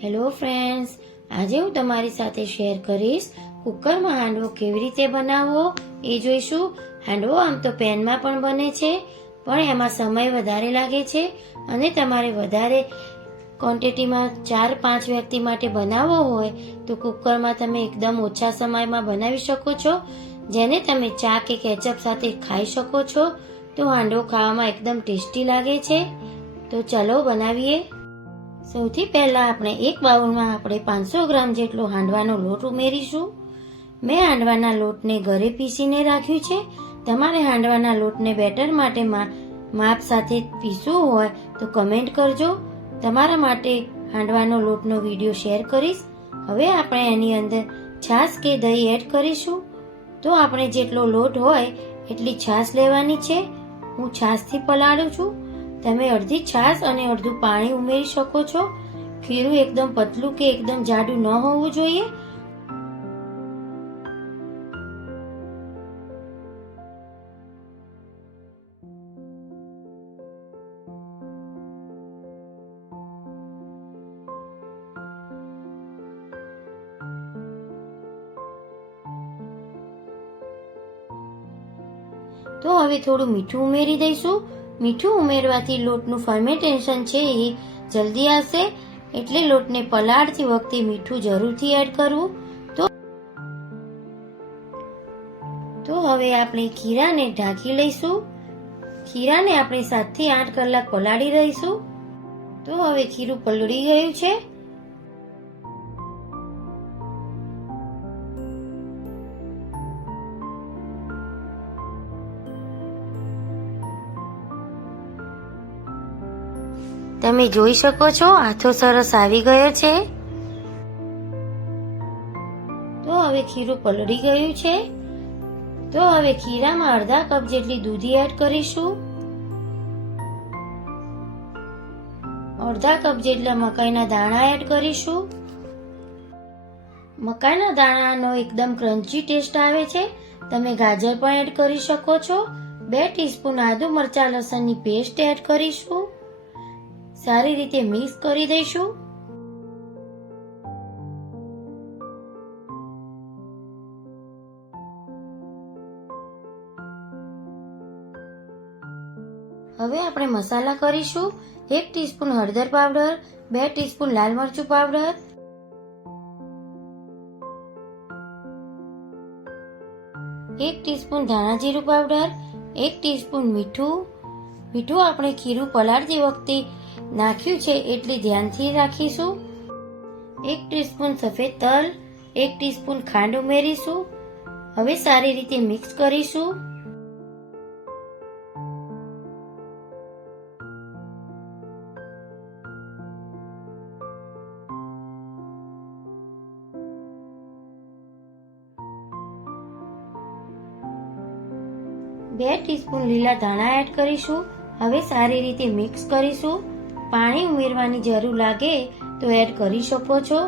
Hello friends, આજે હું તમારી સાથે શેર કરીશ કુકરમાં હાંડવો કેવી રીતે બનાવવો એ જોઈશું. હાંડવો આમ તો પેનમાં પણ બને છે, પણ એમાં સમય વધારે લાગે છે અને તમારે વધારે ક્વોન્ટિટીમાં 4-5 વ્યક્તિ માટે બનાવવો હોય તો કુકરમાં તમે એકદમ ઓછા સમયમાં બનાવી શકો છો, જેને તમે ચા કે કેચઅપ સાથે ખાઈ શકો છો. તો હાંડવો ખાવામાં એકદમ ટેસ્ટી લાગે છે. તો ચલો બનાવીએ. સૌથી પહેલા આપણે એક બાઉલમાં આપણે 500 ગ્રામ જેટલો હાંડવાનો લોટ ઉમેરીશું. મેં હાંડવાના લોટને ઘરે પીસીને રાખ્યું છે. તમારે હાંડવાના લોટને બેટર માટે માપ સાથે પીસવું હોય તો કમેન્ટ કરજો. તમારા માટે હાંડવાનો લોટનો વિડીયો શેર કરીશ. હવે આપણે એની અંદર છાશ કે દહીં એડ કરીશું. તો આપણે જેટલો લોટ હોય એટલી છાશ લેવાની છે. હું છાશથી પલાળું છું. તમે અડધી છાશ અને અડધું પાણી ઉમેરી શકો છો. ખીરું એકદમ પતલું કે એકદમ જાડું ન હોવું જોઈએ. તો હવે થોડું મીઠું ઉમેરી દઈશું. મીઠું ઉમેરવાથી લોટનું ફર્મેન્ટેશન છે એ જલ્દી આવશે, એટલે લોટને પલાળતી વખતે મીઠું જરૂરથી એડ કરવું. તો હવે આપણે ખીરાને ઢાંકી લઈશું. ખીરાને આપણે 7 થી 8 કલાક પલાળી રહીશું. તો હવે ખીરું પલળી ગયું છે. તમે જોઈ શકો છો આથો સરસ આવી ગયો છે. તો હવે ખીરું પલળી ગયું છે. તો હવે ખીરામાં અડધા કપ જેટલી દૂધી એડ કરીશું. અડધા કપ જેટલા મકાઈના દાણા એડ કરીશું. મકાઈના દાણાનો એકદમ ક્રન્ચી ટેસ્ટ આવે છે. તમે ગાજર પણ એડ કરી શકો છો. 2 ટીસ્પૂન આદુ મરચાં લસણની પેસ્ટ એડ કરીશું. સારી રીતે મિક્સ કરી દઈશું. હવે આપણે મસાલા કરીશું. 1 ટીસ્પૂન હળદર પાવડર, 2 ટીસ્પૂન લાલ મરચું પાવડર, 1 ટીસ્પૂન ધાણા જીરું પાવડર, 1 ટીસ્પૂન મીઠું. મીઠું આપણે ખીરું પલાળતી વખતે નાખ્યું છે એટલે ધ્યાનથી રાખીશું. 1 ટીસ્પૂન સફેદ તલ, 1 ટીસ્પૂન ખાંડ ઉમેરીશું. હવે સારી રીતે મિક્સ કરીશું. બે ટીસ્પૂન લીલા ધાણા એડ કરીશું. હવે સારી રીતે મિક્સ કરીશું. પાણી ઉમેરવાની જરૂર લાગે તો એડ કરી શકો છો.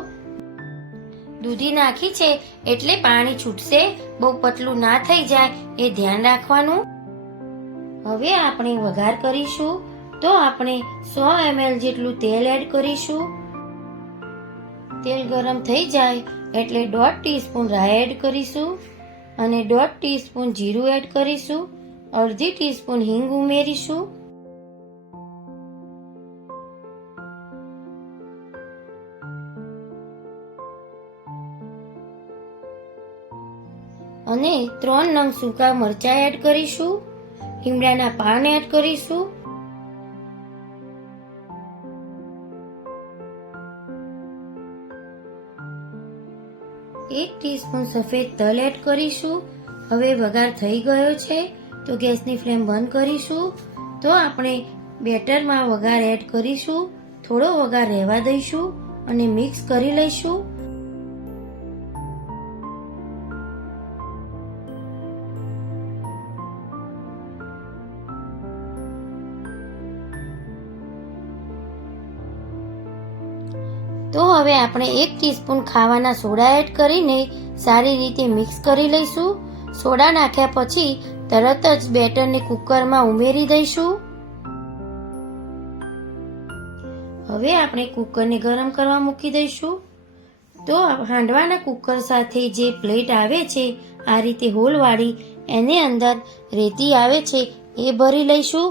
દૂધી નાખી છે એટલે પાણી છૂટશે, બહુ પતલું ના થઈ જાય એ ધ્યાન રાખવાનું. હવે આપણે વઘાર કરીશું. તો આપણે 100 ml જેટલું તેલ એડ કરીશું. તેલ ગરમ થઈ જાય એટલે 1/2 ટીસ્પૂન રાઈ એડ કરીશું અને 1/2 ટીસ્પૂન જીરું એડ કરીશું. અડધી ટીસ્પૂન હિંગ ઉમેરીશું. અને 3 નંગ સૂકા મરચાં એડ કરીશું. લીમડાના પાન એડ કરીશું. એક ટીસ્પૂન સફેદ તલ એડ કરીશું. હવે વઘાર થઈ ગયો છે તો ગેસની ફ્લેમ બંધ કરીશું. તો આપણે બેટરમાં વઘાર એડ કરીશું. થોડો વઘાર રહેવા દઈશું અને મિક્સ કરી લઈશું. તો હવે આપણે 1 ટીસ્પૂન ખાવાના સોડા એડ કરીને સારી રીતે મિક્સ કરી લઈશું. સોડા નાખ્યા પછી તરત જ બેટરને કુકરમાં ઉમેરી દઈશું. હવે આપણે કુકરને ગરમ કરવા મૂકી દઈશું. તો હાંડવાના કુકર સાથે જે પ્લેટ આવે છે આ રીતે હોલવાળી, એની અંદર રેતી આવે છે એ ભરી લઈશું.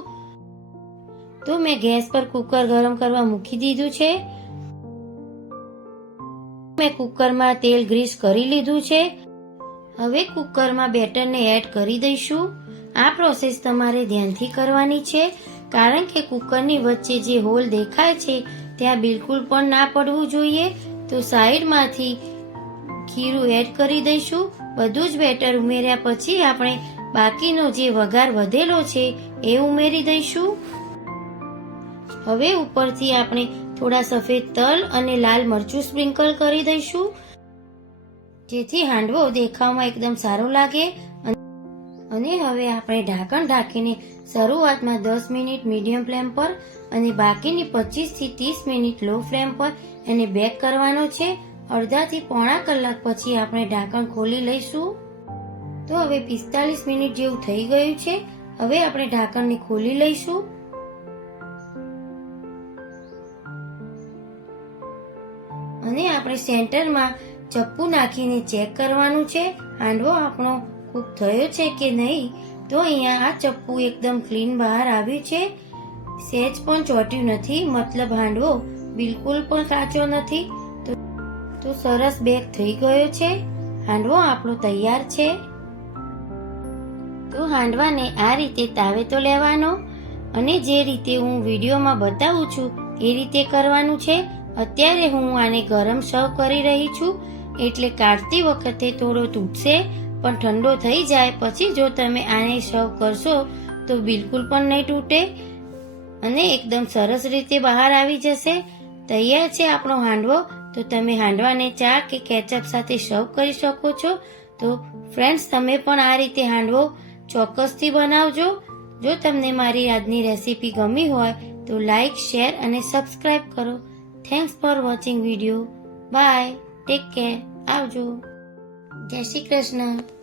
તો મેં ગેસ પર કુકર ગરમ કરવા મૂકી દીધું છે. મેં કુકરમાં તેલ ગ્રીસ કરી લીધું છે. હવે કુકરમાં બેટરને એડ કરી દઈશું. આ પ્રોસેસ તમારે ધ્યાનથી કરવાની છે, કારણ કે કુકરની વચ્ચે જે હોલ દેખાય છે ત્યાં બિલકુલ પણ ના પડવું જોઈએ. તો સાઈડમાંથી ખીરું એડ કરી દઈશું. બધું જ બેટર ઉમેર્યા પછી આપણે બાકીનો જે વઘાર વધેલો છે એ ઉમેરી દઈશું. હવે ઉપરથી આપણે થોડા સફેદ તલ અને લાલ મરચું સ્પ્રિંકલ કરી દઈશું, જેથી હાંડવો દેખાવમાં એકદમ સારો લાગે. અને હવે આપણે ઢાંકણ ઢાંકીને શરૂઆતમાં 10 મિનિટ મીડિયમ ફ્લેમ પર અને બાકીની 25 થી 30 મિનિટ લો ફ્લેમ પર એને બેક કરવાનો છે. અડધાથી પોણા કલાક પછી આપણે ઢાંકણ ખોલી લઈશું. તો હવે 45 મિનિટ જેવું થઈ ગયું છે. હવે આપણે ઢાંકણને ખોલી લઈશું. અને આપણે સેન્ટરમાં ચપ્પુ નાખીને ચેક કરવાનું છે હાંડવો આપણો કૂક થયો છે કે નહીં. તો અહીંયા આ ચપ્પુ એકદમ ક્લીન બહાર આવ્યું છે, સહેજ પણ ચોટ્યું નથી, મતલબ હાંડવો બિલકુલ પણ કાચો નથી. તો સરસ બેક થઈ ગયો છે. હાંડવો આપણો તૈયાર છે. તો હાંડવાને આ રીતે તાવેતો લેવાનો અને જે રીતે હું વિડીયોમાં બતાવું છું એ રીતે કરવાનું છે. અત્યારે હું આને ગરમ સર્વ કરી રહી છું, એટલે કાઢતી વખતે થોડો તૂટશે, પણ ઠંડો થઈ જાય પછી જો તમે આને સર્વ કરશો તો બિલકુલ પણ નહીં તૂટે અને એકદમ સરસ રીતે બહાર આવી જશે. તૈયાર છે આપણો હાંડવો. તો તમે હાંડવાને ચા કે કેચઅપ સાથે સર્વ કરી શકો છો. તો ફ્રેન્ડ્સ, તમે પણ આ રીતે હાંડવો ચોક્કસથી બનાવજો. જો તમને મારી આજની રેસીપી ગમી હોય તો લાઈક, શેર અને સબસ્ક્રાઇબ કરો. Thanks for watching video. Bye, take care, આવજો. જય શ્રી કૃષ્ણ.